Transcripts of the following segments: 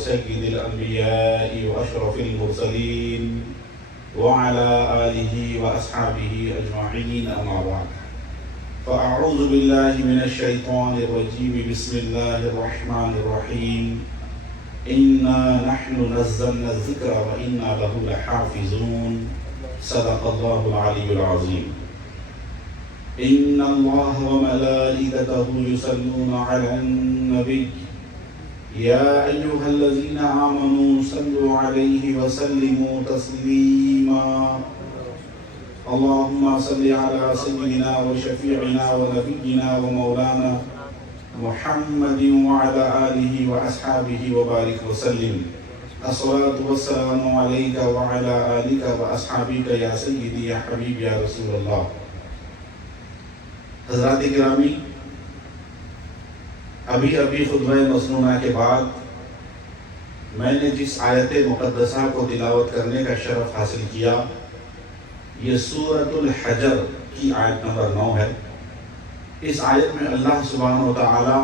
وسيد الأنبياء وأشرف المرسلين وعلى آله وأصحابه أجمعين أما بعد فأعوذ بالله من الشيطان الرجيم بسم الله الرحمن الرحيم إنا نحن نزلنا الذكر وإنا له لحافظون صدق الله العلي العظيم إن الله وملائكته يصلون على النبي يا أيها الذين آمنوا صلوا عليه وسلموا تسليما اللهم صل على سيدنا وشفيعنا ونبينا ومولانا محمد وعلى آله وأصحابه وبارك وسلم الصلاة والسلام عليك وعلى آلك وأصحابك يا سيدي يا حبيبي يا رسول الله. حضرات گرامی، ابھی خطبہ مسنونہ کے بعد میں نے جس آیت مقدسہ کو تلاوت کرنے کا شرف حاصل کیا یہ سورۃ الحجر کی آیت نمبر 9 ہے. اس آیت میں اللہ سبحانہ و تعالی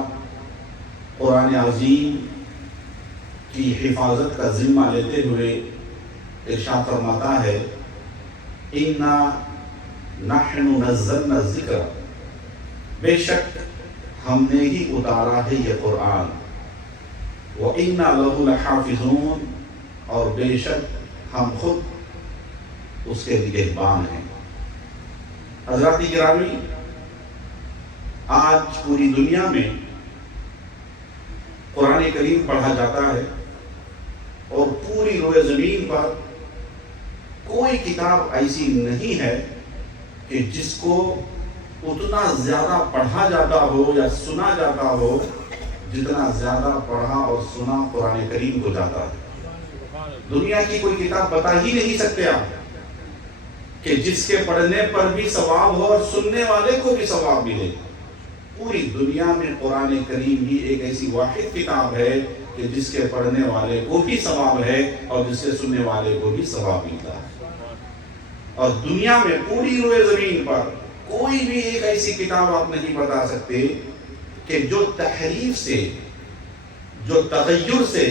قرآن عظیم کی حفاظت کا ذمہ لیتے ہوئے ارشاد فرماتا ہے اِنَّا نَحْنُ نَزَّلْنَا الذِّكْرَ، بے شک ہم نے ہی اتارا ہے یہ قرآن، وَإِنَّا لَهُ لَحَافِظُونَ، اور بے شک ہم خود اس کے نگہبان ہیں. حضرات گرامی، آج پوری دنیا میں قرآن کریم پڑھا جاتا ہے اور پوری روئے زمین پر کوئی کتاب ایسی نہیں ہے کہ جس کو اتنا زیادہ پڑھا جاتا ہو یا سنا جاتا ہو جتنا زیادہ پڑھا اور سنا قرآن کریم کو جاتا ہے. دنیا کی کوئی کتاب بتا ہی نہیں سکتے آپ کہ جس کے پڑھنے پر بھی ثواب ہو اور سننے والے کو بھی ثواب ملے. پوری دنیا میں قرآن کریم ہی ایک ایسی واحد کتاب ہے کہ جس کے پڑھنے والے کو بھی ثواب ہے اور جس کے سننے والے کو بھی ثواب ملتا ہے. اور دنیا میں پوری روئے زمین پر کوئی بھی ایک ایسی کتاب آپ نہیں بتا سکتے کہ جو تحریف سے، جو تغیر سے،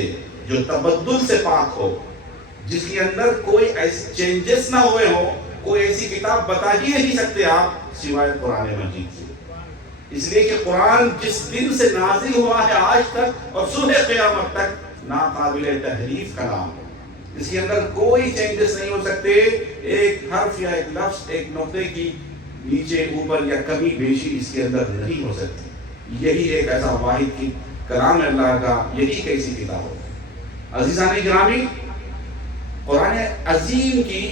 جو تبدل سے پاک ہو، جس کے اندر کوئی ایسے چینجز نہ ہوئے ہو. کوئی ایسی کتاب بتا ہی نہیں سکتے آپ سوائے قرآن مجید سے. اس لیے کہ قرآن جس دن سے نازل ہوا ہے آج تک اور صبح قیامت تک ناقابل تحریف کلام ہے. اس کے اندر کوئی چینجز نہیں ہو سکتے. ایک حرف یا ایک لفظ، ایک نقطے کی نیچے اوپر یا کمی بیشی اس کے اندر نہیں ہو سکتی. یہی ایک ایسا واحد کی کلام ہے اللہ کا، یہی ایک ایسی کتاب ہے. عزیزان گرامی، قرآن عظیم کی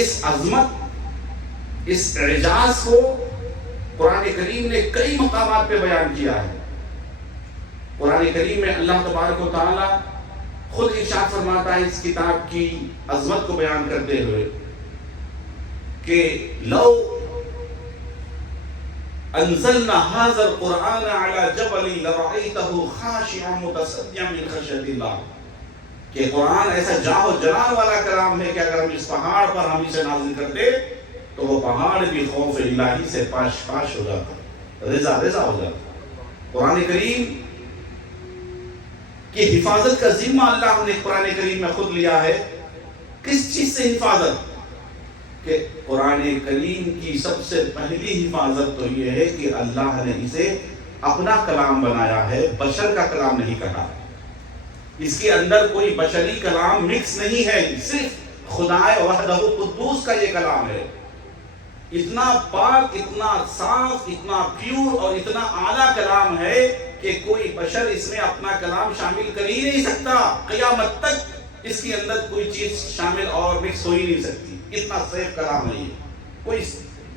اس عظمت، اس اعجاز کو قرآن کریم نے کئی مقامات پہ بیان کیا ہے. قرآن کریم میں اللہ تبارک و تعالی خود ارشاد فرماتا ہے اس کتاب کی عظمت کو بیان کرتے ہوئے کہ لو انزلنا هذا القرآن على جبل لرأيته خاشعا متصدعا من خشية الله، کہ قرآن ایسا جاہ و جلال والا کلام ہے کہ اگر ہم اس پہاڑ پر ہم اسے نازل کرتے تو وہ پہاڑ بھی خوف الہی سے پاش پاش ہو جاتا، رضا رضا ہو جاتا. قرآن کریم کی حفاظت کا ذمہ اللہ نے قرآن کریم میں خود لیا ہے. کس چیز سے حفاظت؟ کہ قرآن کریم کی سب سے پہلی حفاظت تو یہ ہے کہ اللہ نے اسے اپنا کلام بنایا ہے، بشر کا کلام نہیں کہا. اس کے اندر کوئی بشری کلام مکس نہیں ہے، صرف خدا وحدہ قدوس کا یہ کلام ہے. اتنا پاک، اتنا صاف، اتنا پیور اور اتنا اعلیٰ کلام ہے کہ کوئی بشر اس میں اپنا کلام شامل کر ہی نہیں سکتا. قیامت تک اس کے اندر کوئی چیز شامل اور مکس ہو ہی نہیں سکتی. اتنا سیف کلام ہے یہ. کوئی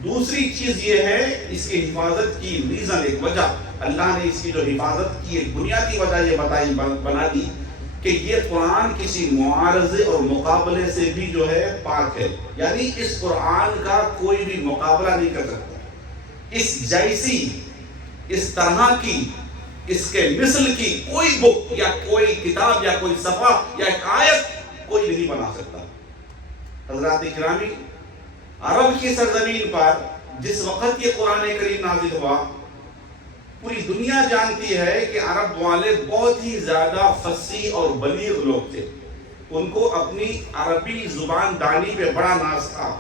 دوسری چیز یہ ہے اس کی حفاظت کی ریزن، ایک وجہ اللہ نے اس کی جو حفاظت کی ایک بنیادی وجہ یہ بنا دی کہ یہ قرآن کسی معارضے اور مقابلے سے بھی جو ہے پاک ہے. یعنی اس قرآن کا کوئی بھی مقابلہ نہیں کر سکتا. اس جیسی، اس طرح کی، اس کے مثل کی کوئی بک یا کوئی کتاب یا کوئی صفحہ یا ایک آیت کوئی نہیں بنا سکتا. حضرات گرامی، عرب کی سرزمین پر جس وقت یہ قرآن کریم نازل ہوا پوری دنیا جانتی ہے کہ عرب والے بہت ہی زیادہ فصیح اور بلیغ لوگ تھے. ان کو اپنی عربی زبان دانی پہ بڑا ناز تھا.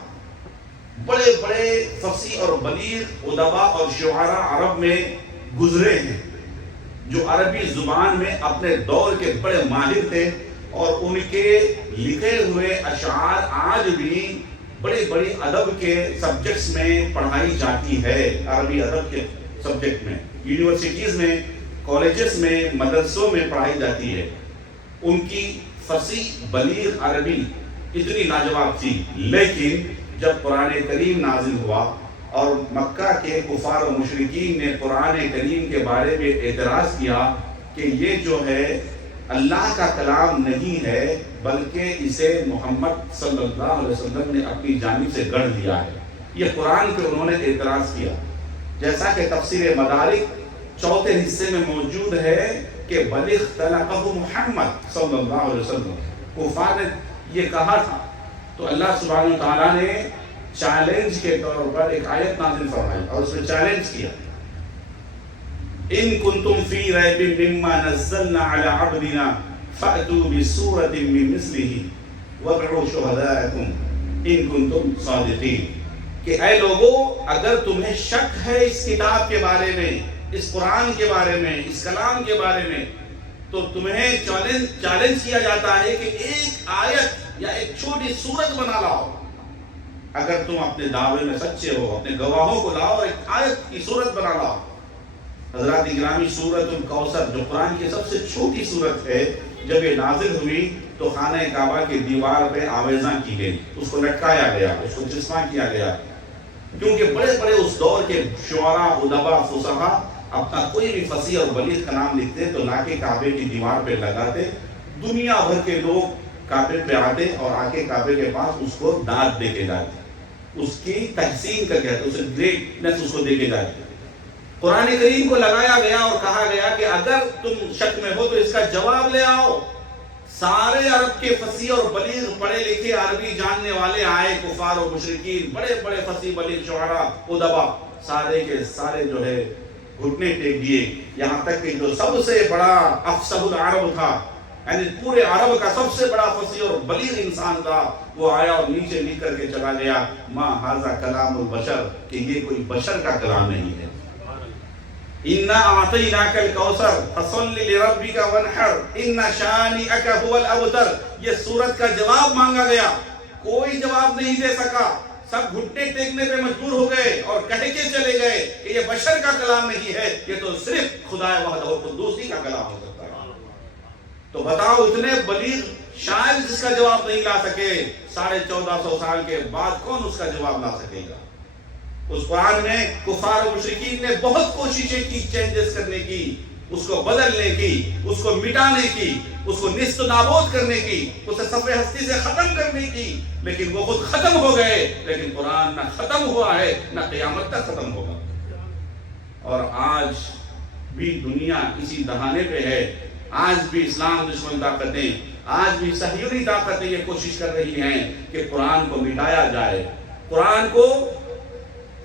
بڑے بڑے فصیح اور بلیغ ادبا اور شعراء عرب میں گزرے ہیں جو عربی زبان میں اپنے دور کے بڑے ماہر تھے، اور ان کے لکھے ہوئے اشعار آج بھی بڑے بڑے ادب کے سبجیکٹس میں پڑھائی جاتی ہے. عربی ادب کے سبجیکٹ میں یونیورسٹیز میں، کالجز میں، مدرسوں میں پڑھائی جاتی ہے. ان کی فصیح بلیغ عربی اتنی لاجواب تھی. لیکن جب قرآن کریم نازل ہوا اور مکہ کے کفار و مشرکین نے قرآن کریم کے بارے میں اعتراض کیا کہ یہ جو ہے اللہ کا کلام نہیں ہے بلکہ اسے محمد صلی اللہ علیہ وسلم نے اپنی جانب سے گڑھ دیا ہے، یہ قرآن پہ انہوں نے اعتراض کیا. جیسا کہ تفسیر مدارک چوتھے حصے میں موجود ہے کہ بل اختلقہ محمد صلی اللہ علیہ وسلم، کفار نے یہ کہا تھا. تو اللہ سبحانہ وتعالیٰ نے چیلنج کے طور پر ایک آیت نازل فرمائی اور اس میں چیلنج کیا، ان کنتم فی ریب مما نزلنا علی عبدنا فأتوا بسورۃ من مثلہ وادعوا شہداءکم ان کنتم صادقین. کہ اے لوگو، اگر تمہیں شک ہے اس کتاب کے بارے میں، اس قرآن کے بارے میں، اس کلام کے بارے میں، تو تمہیں چیلنج کیا جاتا ہے کہ ایک آیت یا ایک چھوٹی سورت بنا لاؤ. اگر تم اپنے دعوے میں سچے ہو، اپنے گواہوں کو لاؤ اور ایک آیت کی سورت بنا لاؤ. حضرات گرامی، سورۃ الکوثر جو قرآن کی سب سے چھوٹی سورت ہے، جب یہ نازل ہوئی تو خانہ کعبہ کی دیوار پہ آویزاں کی گئی، اس کو لٹکایا گیا، اس کو چسپاں کیا گیا، کیونکہ بڑے بڑے اس دور کے شعراء، ادبا، فصحاء اپنا کوئی بھی فصیح اور بلیغ کا نام لکھتے تو لا کے کعبے کی دیوار پہ لگاتے. دنیا بھر کے لوگ کعبے پہ آتے اور آ کے کعبے کے پاس اس کو داد دے کے جاتے، اس کی تحسین کر کے، اسے گریٹنس اس کو دے کے جاتے. قرآن کریم کو لگایا گیا اور کہا گیا کہ اگر تم شک میں ہو تو اس کا جواب لے آؤ. سارے عرب کے فصیح اور بلیغ پڑھے لکھے عربی جاننے والے آئے، کفار و مشرکین، بڑے بڑے فصیح بلیغ شعراء، ادبا، سارے کے سارے جو ہے گھٹنے ٹیک دیے. یہاں تک کہ جو سب سے بڑا افصح العرب تھا، یعنی پورے عرب کا سب سے بڑا فصیح اور بلیغ انسان تھا، وہ آیا اور نیچے لکھ کر کے چلا گیا، ما ھذا کلام البشر، کہ یہ کوئی بشر کا کلام نہیں ہے. اِنَّا أَعْطَيْنَاكَ الْكَوْثَرَ فَصَلِّ لِرَبِّكَ وَانْحَرْ إِنَّ شَانِئَكَ هُوَ الْأَبْتَرُ. یہ سورت کا جواب مانگا گیا، کوئی جواب نہیں دے سکا. سب گھٹنے ٹیکنے پہ مجبور ہو گئے اور کہہ کے چلے گئے کہ یہ بشر کا کلام نہیں ہے، یہ تو صرف خدا وحدہ القدوس ہی کا کلام ہو سکتا ہے. تو بتاؤ، اتنے بلیغ شاعر جس کا جواب نہیں لا سکے، 1450 سال کے بعد کون اس کا جواب لا سکے گا؟ اس قرآن میں کفار و مشرکین نے بہت کوششیں کی چینجز کرنے کی، اس کو بدلنے کی، اس کو مٹانے کی، اس کو نیست و نابود کرنے کی، اسے صفحہ ہستی سے ختم کرنے کی، لیکن وہ خود ختم ہو گئے. لیکن قرآن نہ ختم ہوا ہے نہ قیامت تک ختم ہوگا. اور آج بھی دنیا اسی دہانے پہ ہے. آج بھی اسلام دشمن طاقتیں، آج بھی صہیونی طاقتیں یہ کوشش کر رہی ہیں کہ قرآن کو مٹایا جائے، قرآن کو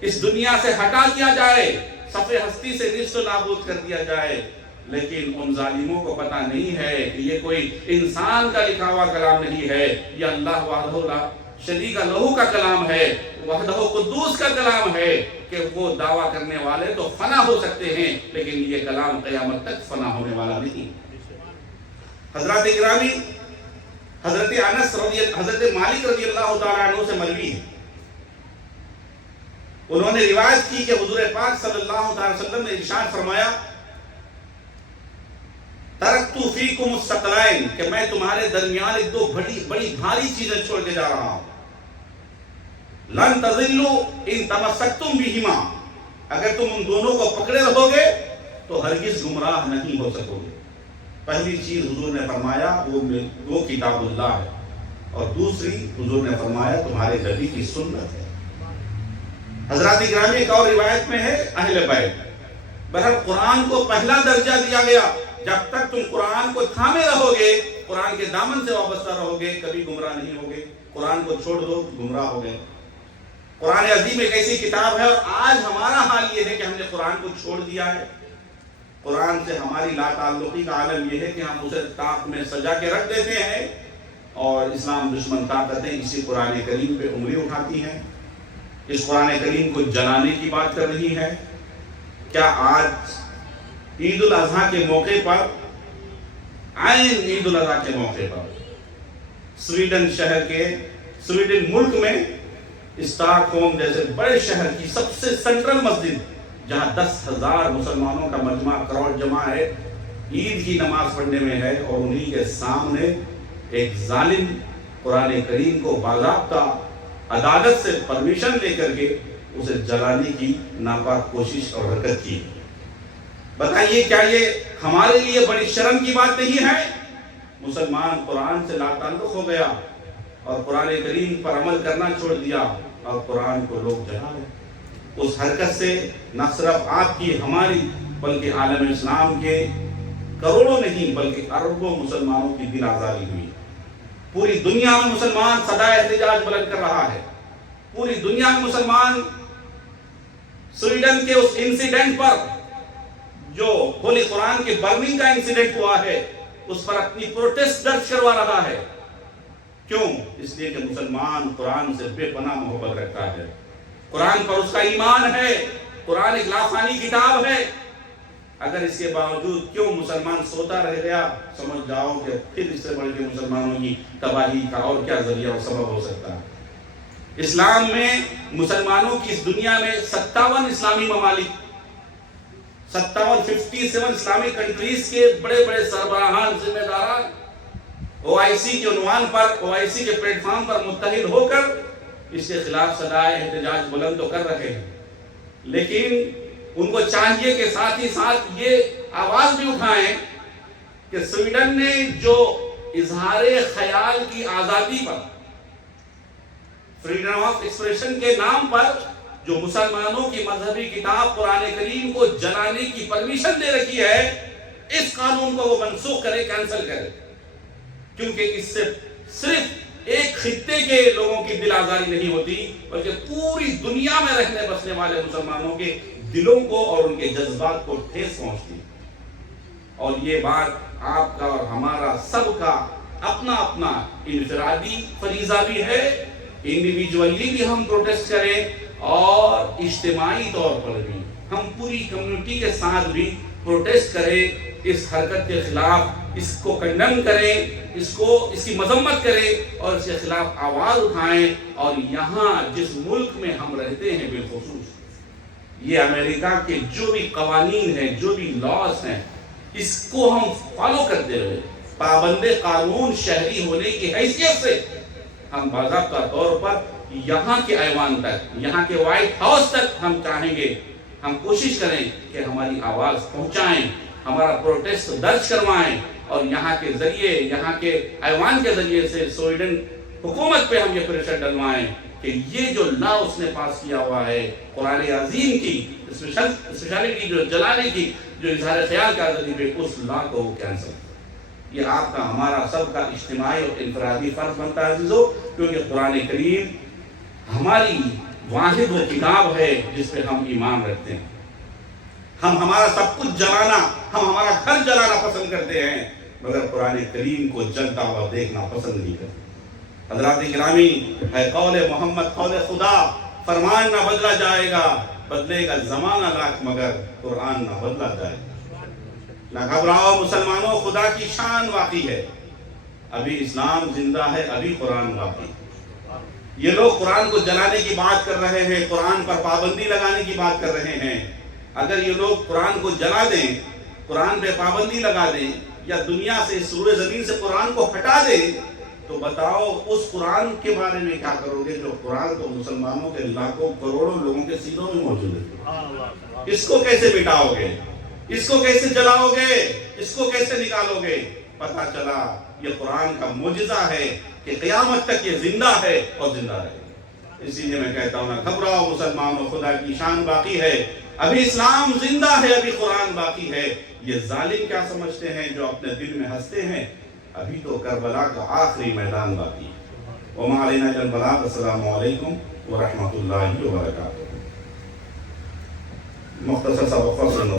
اس دنیا سے ہٹا دیا جائے، صفحہ ہستی سے نیست و نابود کر دیا جائے. لیکن ان ظالموں کو پتہ نہیں ہے کہ یہ کوئی انسان کا لکھا ہوا کلام نہیں ہے، یہ اللہ وحدہ لا شریک لہ کا کلام ہے، وحدہ قدوس کا کلام ہے. کہ وہ دعویٰ کرنے والے تو فنا ہو سکتے ہیں لیکن یہ کلام قیامت تک فنا ہونے والا نہیں. حضرات اکرامی، حضرت مالک رضی اللہ تعالیٰ عنہ سے مروی ہے، انہوں نے روایت کی کہ حضور پاک صلی اللہ علیہ وسلم نے ارشاد فرمایا، ترکت فیکم الثقلین، کہ میں تمہارے درمیان ایک دو بڑی بھاری چیزیں چھوڑ کے جا رہا ہوں. لن تضلوا ان تمسکتم بہما، اگر تم ان دونوں کو پکڑے رہو گے تو ہرگز گمراہ نہیں ہو سکو گے. پہلی چیز حضور نے فرمایا وہ کتاب اللہ ہے، اور دوسری حضور نے فرمایا تمہارے نبی کی سنت ہے. حضرات گرامی، ایک اور روایت میں ہے اہل بیت. بہرحال قرآن کو پہلا درجہ دیا گیا. جب تک تم قرآن کو تھامے رہو گے، قرآن کے دامن سے وابستہ رہو گے، کبھی گمراہ نہیں ہوگے. قرآن کو چھوڑ دو، گمراہ ہو گئے. قرآن عظیم ایک ایسی کتاب ہے، اور آج ہمارا حال یہ ہے کہ ہم نے قرآن کو چھوڑ دیا ہے. قرآن سے ہماری لا تعلقی کا عالم یہ ہے کہ ہم اسے طاق میں سجا کے رکھ دیتے ہیں، اور اسلام دشمن طاقتیں اسی قرآن کریم پہ انگلی اٹھاتی ہیں، اس قرآن کریم کو جلانے کی بات کر رہی ہے۔ کیا آج عید الاضحیٰ کے موقع پر، عین عید الاضحیٰ کے موقع پر، سویڈن ملک میں اسٹاک ہوم جیسے بڑے شہر کی سب سے سینٹرل مسجد، جہاں 10,000 مسلمانوں کا مجمع کراؤڈ جمع ہے، عید کی نماز پڑھنے میں ہے، اور انہی کے سامنے ایک ظالم قرآن کریم کو باضابطہ عدالت سے پرمیشن لے کر کے اسے جلانے کی ناپاک کوشش اور حرکت کی۔ بتائیے کیا یہ ہمارے لیے بڑی شرم کی بات نہیں ہے؟ مسلمان قرآن سے لا تعلق ہو گیا اور قرآن کریم پر عمل کرنا چھوڑ دیا، اور قرآن کو لوگ جلا رہے۔ اس حرکت سے نہ صرف آپ کی، ہماری، بلکہ عالم اسلام کے کروڑوں نہیں بلکہ اربوں مسلمانوں کی دل آزاری ہوئی۔ پوری دنیا میں مسلمان صدائے احتجاج بلند کر رہا ہے۔ پوری دنیا میں مسلمان سویڈن کے اس انسیڈنٹ پر، جو ہولی قرآن کے برننگ کا انسیڈنٹ ہوا ہے، اس پر اپنی پروٹیسٹ درج کروا رہا ہے۔ کیوں؟ اس لیے کہ مسلمان قرآن سے بے پناہ محبت رکھتا ہے، قرآن پر اس کا ایمان ہے، قرآن ایک لافانی کتاب ہے۔ اگر اس کے باوجود کیوں مسلمان سوتا رہ گیا، سمجھ جاؤ کہ پھر اس سے بڑھ کے مسلمانوں کی تباہی کا اور کیا ذریعہ اور سبب ہو سکتا ہے۔ اسلام میں مسلمانوں کی اس دنیا میں 57 اسلامی ممالک، 57 اسلامی کنٹریز کے بڑے بڑے سربراہان، ذمہ داران OIC کے عنوان پر، OIC کے پلیٹ فارم پر متحد ہو کر اس کے خلاف صدائے احتجاج بلند تو کر رہے ہیں، لیکن ان کو چاہیے کہ ساتھ ہی ساتھ یہ آواز بھی اٹھائیں کہ سویڈن نے جو اظہار خیال کی آزادی پر، فریڈم آف ایکسپریشن کے نام پر جو مسلمانوں کی مذہبی کتاب قرآن کریم کو جلانے کی پرمیشن دے رکھی ہے، اس قانون کو وہ منسوخ کرے، کینسل کرے، کیونکہ اس سے صرف ایک خطے کے لوگوں کی دل آزاری نہیں ہوتی، بلکہ پوری دنیا میں رہنے بسنے والے مسلمانوں کے دلوں کو اور ان کے جذبات کو ٹھیس پہنچتی۔ اور یہ بات آپ کا اور ہمارا سب کا اپنا اپنا انفرادی فریضہ بھی ہے، انڈیویجولی بھی ہم پروٹیسٹ کریں، اور اجتماعی طور پر بھی ہم پوری کمیونٹی کے ساتھ بھی پروٹیسٹ کریں، اس حرکت کے خلاف اس کو کنڈم کریں، اس کی مذمت کریں اور اس کے خلاف آواز اٹھائیں۔ اور یہاں جس ملک میں ہم رہتے ہیں بالخصوص، یہ امریکہ کے جو بھی قوانین ہیں، جو بھی لاز ہیں، اس کو ہم فالو کرتے ہوئے پابند قانون شہری ہونے کی حیثیت سے ہم باضابطہ طور پر یہاں کے ایوان تک، یہاں کے وائٹ ہاؤس تک ہم چاہیں گے، ہم کوشش کریں کہ ہماری آواز پہنچائیں، ہمارا پروٹیسٹ درج کروائیں، اور یہاں کے ذریعے، یہاں کے ایوان کے ذریعے سے سویڈن حکومت پہ ہم یہ پریشر ڈلوائیں کہ یہ جو لا اس نے پاس کیا ہوا ہے قرآن عظیم کی اسپیشلٹی جو جلانے کی، جو اظہار خیال کا آزادی پہ، اس لا کو وہ کینسل۔ یہ آپ کا، ہمارا سب کا اجتماعی اور انفرادی فرض بنتا ہے عزیزو، کیونکہ قرآن کریم ہماری واحد وہ کتاب ہے جس پہ ہم ایمان رکھتے ہیں۔ ہم ہمارا سب کچھ جلانا، ہم ہمارا گھر جلانا پسند کرتے ہیں، مگر قرآن کریم کو جلتا ہوا دیکھنا پسند نہیں کرتے۔ حضرات گرامی، ہے قول محمد قول خدا، فرمان نہ بدلا جائے گا، بدلے گا زمانہ لاکھ مگر قرآن نہ بدلا جائے گا۔ نہ گھبراؤ مسلمانوں، خدا کی شان واقعی ہے، ابھی اسلام زندہ ہے، ابھی قرآن باقی ہے۔ یہ لوگ قرآن کو جلانے کی بات کر رہے ہیں، قرآن پر پابندی لگانے کی بات کر رہے ہیں۔ اگر یہ لوگ قرآن کو جلا دیں، قرآن پہ پابندی لگا دیں، یا دنیا سے، سورہ زمین سے قرآن کو ہٹا دیں، تو بتاؤ اس قرآن کے بارے میں کیا کرو گے جو قرآن تو مسلمانوں کے لاکھوں کروڑوں لوگوں کے سینوں میں موجود ہے؟ اس کو کیسے مٹاؤ گے؟ اس کو کیسے جلاؤ گے؟ اس کو کیسے نکالو گے؟ پتہ چلا یہ قرآن کا معجزہ ہے کہ قیامت تک یہ زندہ ہے اور زندہ رہے گا۔ اسی لیے میں کہتا ہوں، نہ گھبراؤ مسلمانوں، خدا کی شان باقی ہے، ابھی اسلام زندہ ہے، ابھی قرآن باقی ہے۔ یہ ظالم کیا سمجھتے ہیں جو اپنے دل میں ہنستے ہیں؟ ابھی تو کربلا کا آخری میدان باقی ہے۔ وما علینا الا البلاغ۔ السلام علیکم ورحمۃ اللہ وبرکاتہ۔ مختصر سا وقفہ سنو۔